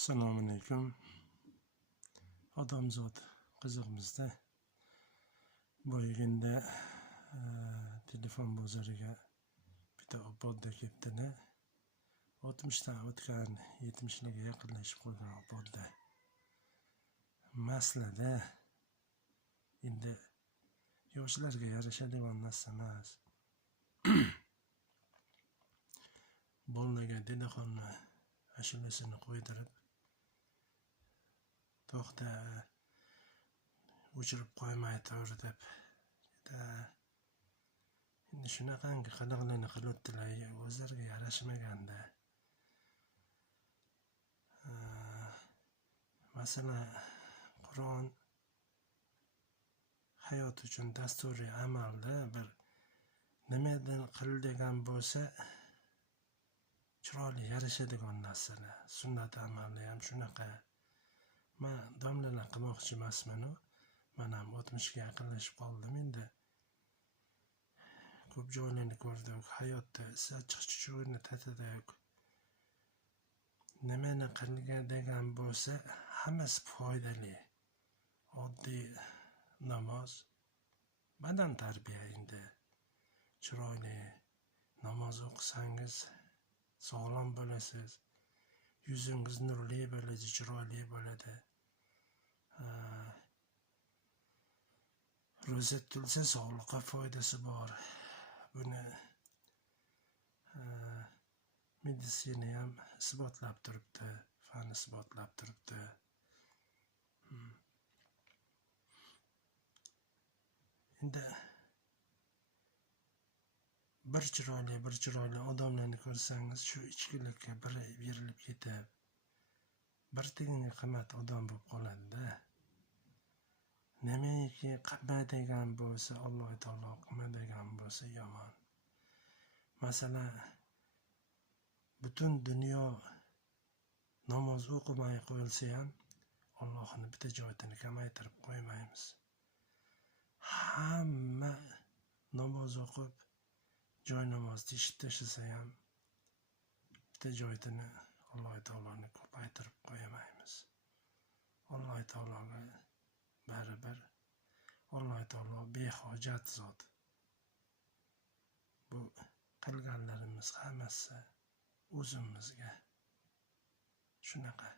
Assalomu alaykum. Odamzod qiziqmizda. Boyaganda telefon bozoriga bitta opodda ketdini. 60 dan o'tgan, 70larga yaqinlashib qolgan opodda. Maslada endi yoshlarga yarashadigan narsa emas. Bolaga dedaxonni ashulasini qo'ydirib, to'xta, o'chirib qo'ymay tur deb, endi shunaqangi qiliqlarni qilibdilar, o'zlariga yarashmaganda. Masalan, Qur'on hayot uchun dasturiy amalda bir nimadan qil degan bo'lsa, chiroyli yarashadigan narsalar. Sunnat amalda ham shunaqa. Men domlalar qilmoqchi emasman. Men ham 60 ga yaqinlashib qoldim endi. Ko'p joylarni ko'rdim. Hayotda achchiq chuchugini tatida nimani qilgan degan bo'lsa, hammasi foydali. Oddiy namoz, badan tarbiya endi. Chiroyli namoz o'qisangiz sog'lom bo'lasiz. Yuzingiz nurli bo'ladi, chiroyli bo'ladi. Ro'za tutilsa sog'liqqa foydasi bor. Buni meditsina ham isbotlab turibdi, fan isbotlab turibdi. Endi bir chiroyli odamlarni ko'rsangiz, shu ichkilikka biri berilib ketib, bir tiyinli qimmat odam bo'lib qoladi-da. Nimaiki qilma degan bo'lsa, Alloh taolo qilma degan bo'lsa yomon. Masalan, butun dunyo namoz o'qimay qo'yilsa ham, Allohning bitta joyini kamaytirib qo'ymaymiz. Hamma namoz o'qib, joy namoz teshib tashlasa ham, bitta joyini Alloh taoloni ko'paytirib qo'ymaymiz. Alloh taologa baribir, Alloh taolo behojat zot. Bu qilganlarimiz hammasi o'zimizga. Shunaqa.